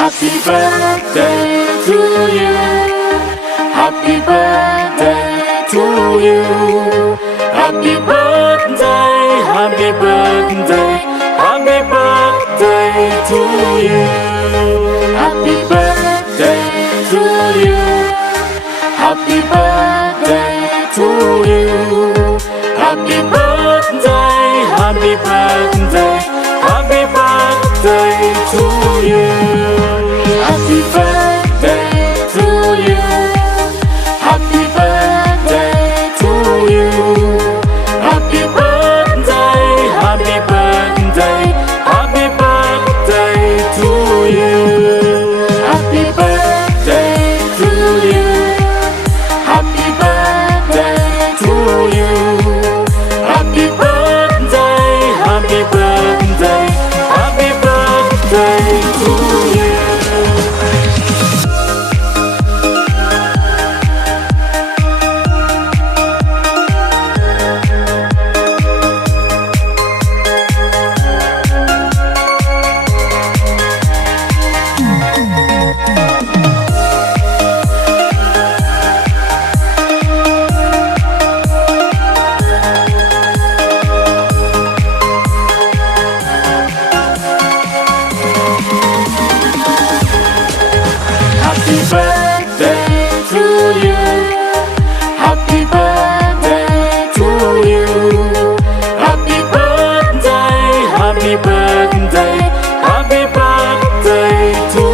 Happy birthday to you. Happy birthday to you. Happy birthday, happy birthday, happy birthday to you. Happy birthday to you. Happy birthday to you. Happy birthday, happy birthday, happy birthday to you. Happy birthday to you. Happy birthday to you. Happy birthday, happy birthday, happy birthday to you. Happy birthday to you. Happy birthday to you. Happy birthday, happy birthday, happy birthday to you. Happy birthday to you. Happy birthday to you. Happy birthday, happy birthday, happy birthday to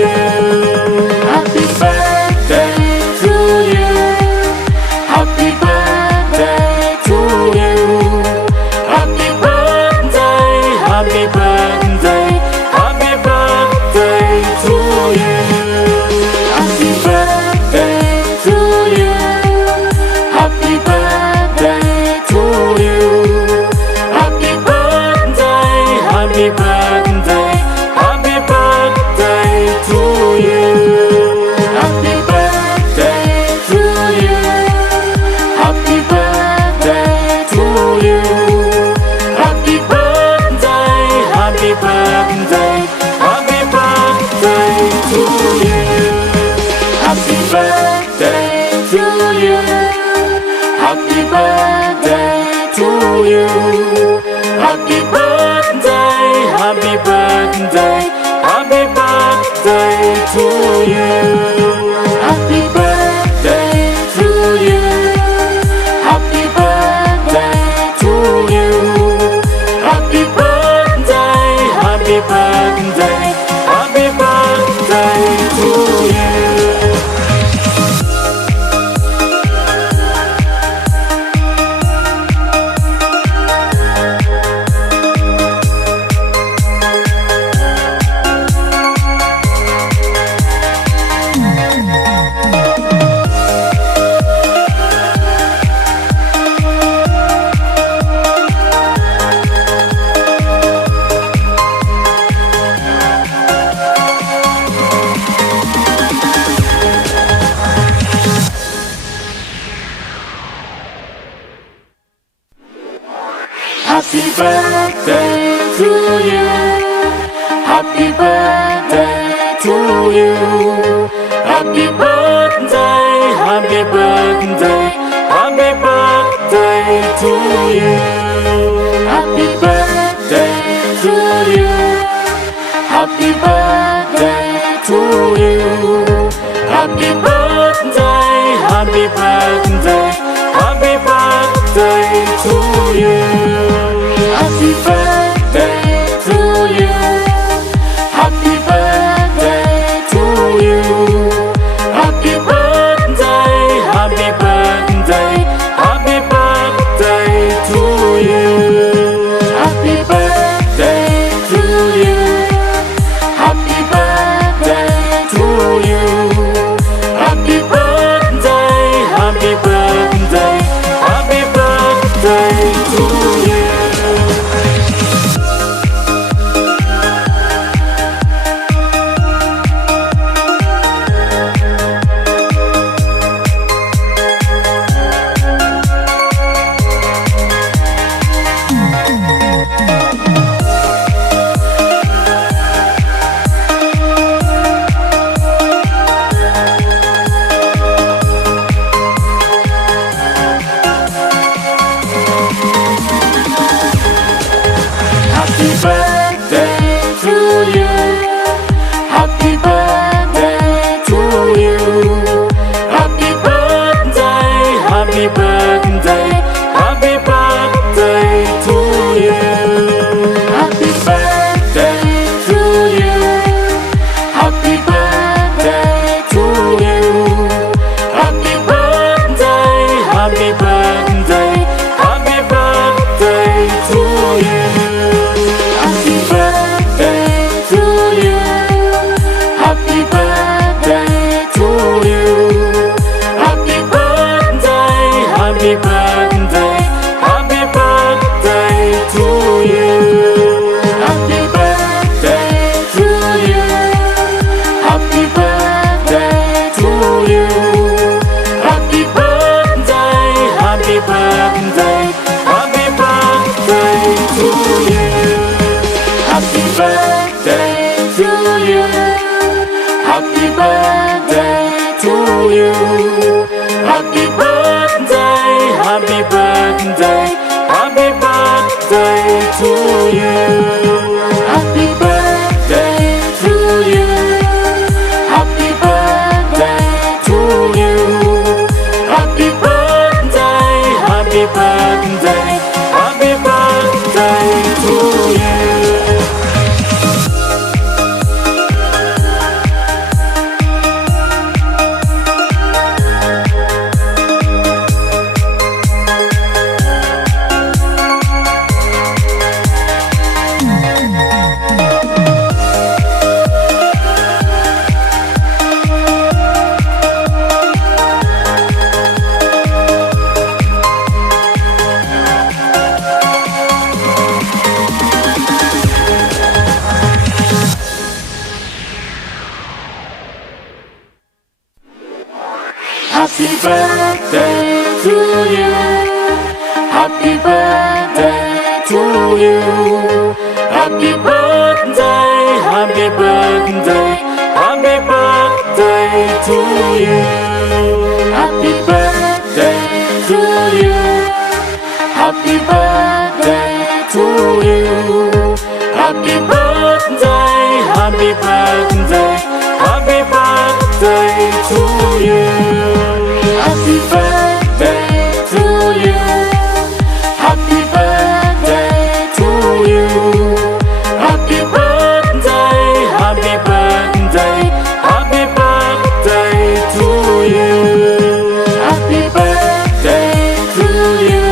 you. Happy birthday to you. Happy birthday to you. Happy birthday, happy birthday, happy birthday to you. Happy birthday to you. Happy birthday to you. Happy birthday, happy birthday, happy birthday to you. Happy birthday to you. Happy birthday to you. Happy birthday, happy birthday, happy birthday to you. Happy birthday to you. Happy birthday to you. Happy birthday, happy birthday, happy birthday to you. Happy birthday to you. Happy birthday to you. Happy birthday, happy birthday, happy birthday to you. Happy birthday to you. Happy birthday to you. Happy birthday, happy birthday, happy birthday to you. Happy birthday to you. Happy birthday to you. Happy birthday, happy birthday, happy birthday to you. Happy birthday to you. Happy birthday to you. Happy birthday, happy birthday, happy birthday to you. Happy birthday to you. Happy birthday to you. birthday to you. Happy birthday to you. Happy birthday, happy birthday, happy birthday to you. Happy birthday to you. Happy birthday to you. Happy birthday, happy birthday, happy birthday to you. Happy birthday to you. Happy birthday to you. Happy birthday, happy birthday, happy birthday to you. Happy birthday to you. Happy birthday to you. Happy birthday, happy birthday, happy birthday to you. Happy birthday to you. Happy birthday to you. Happy birthday, happy birthday, happy birthday to you. Happy birthday to you.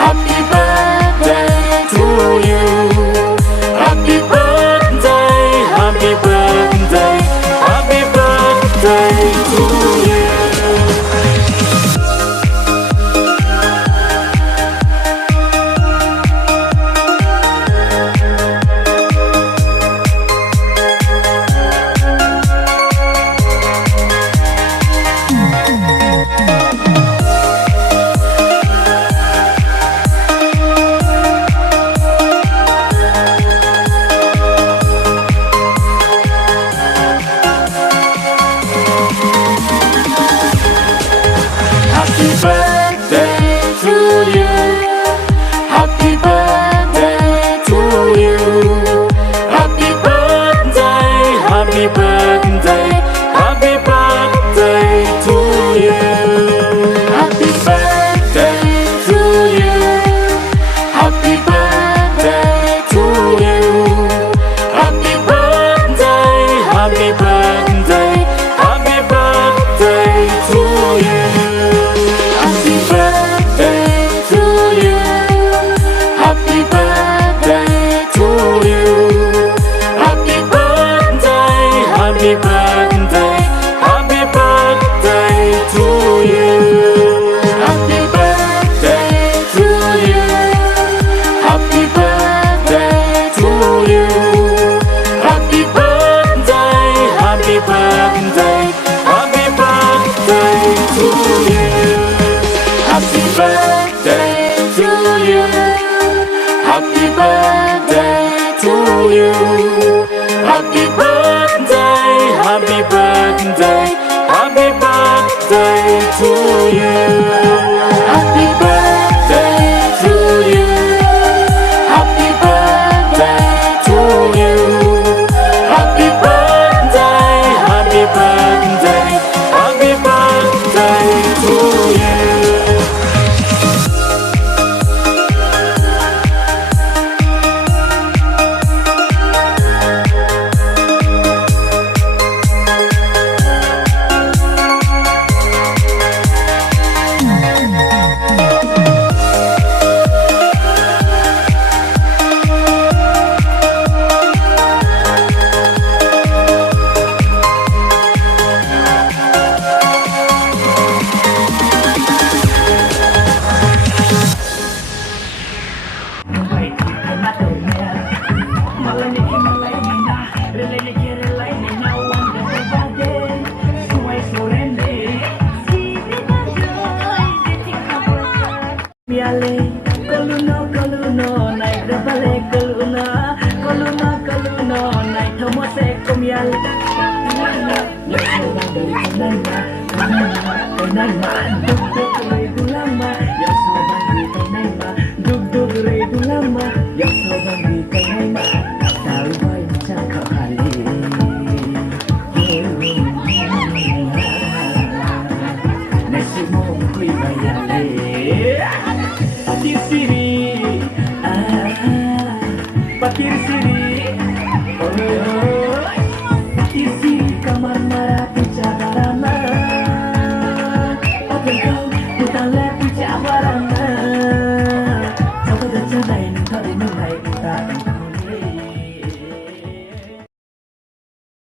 Happy birthday to you. Happy birthday, happy birthday, happy birthday to you. Happy birthday to you. Happy birthday to you. Happy birthday, happy birthday, happy birthday to you. Happy birthday to you. Happy birthday to you. Happy birthday, happy birthday, happy birthday to you. Happy birthday to you. Happy birthday to you. Happy birthday, happy birthday, happy birthday to you. Happy birthday to you. Happy birthday to you. Happy birthday, happy birthday, happy birthday to you. Happy birthday to you. Happy birthday to you. Happy birthday, happy birthday, happy birthday to you. Happy birthday to you. Happy birthday to you. Happy birthday, happy birthday, happy birthday to you. comial. Banana, banana, banana, banana, banana.